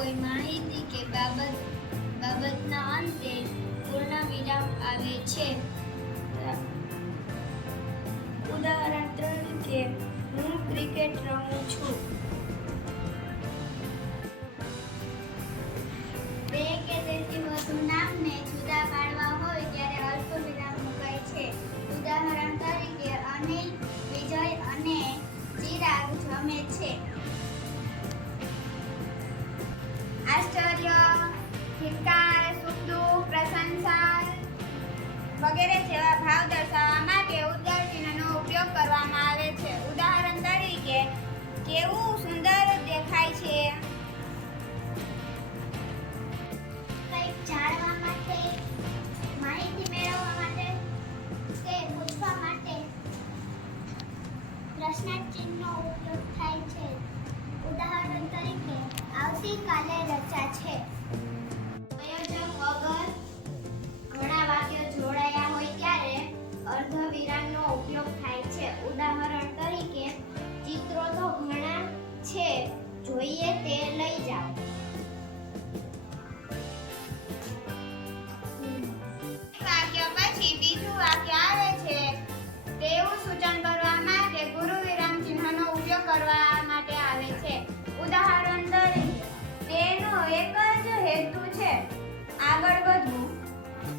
કોઈ માહિતી કે બાબતના અંતે પૂર્ણ વિરામ આવે છે. ઉદાહરણ તરીકે, હું ક્રિકેટ રમું છું. બે કે તેથી વધુ નામને જુદા પાડવા હોય ત્યારે અલ્પવિરામ મુકાય છે. ઉદાહરણ તરીકે, અનિલ, વિજય અને ચિરાગ જમે છે. આશ્ચર્ય, ધિક્કાર, સુખ દુઃખ, પ્રશંસા વગેરે જેવા ભાવ દર્શાવવા માટે ઉદ્ગાર ચિહ્નનો ઉપયોગ કરવામાં આવે છે. ઉદાહરણ તરીકે, કેવું સુંદર દેખાય છે. કંઈક જાણવા માટે, માહિતી મેળવવા માટે કે પૂછવા માટે પ્રશ્નાર્થ ચિહ્નનો ઉપયોગ થાય છે. ઉદાહરણ તરીકે, આવતીકાલે રજા છે. સંયોજક વગર ઘણા વાક્યો જોડાયા હોય ત્યારે અર્ધવિરામનો ઉપયોગ થાય છે. ઉદાહરણ તરીકે, ચિત્રો તો ઘણા છે, જોઈએ તે લઈ જાઓ. વાક્ય પછી બીજું વાક્ય આવે છે તેવું સૂચન કરવા માટે પૂર્ણવિરામ ચિહ્નનો ઉપયોગ કરવા માટે આવે છે. ઉદાહરણ તરીકે, તેનો એક જ હેતુ છે, આગળ વધવું.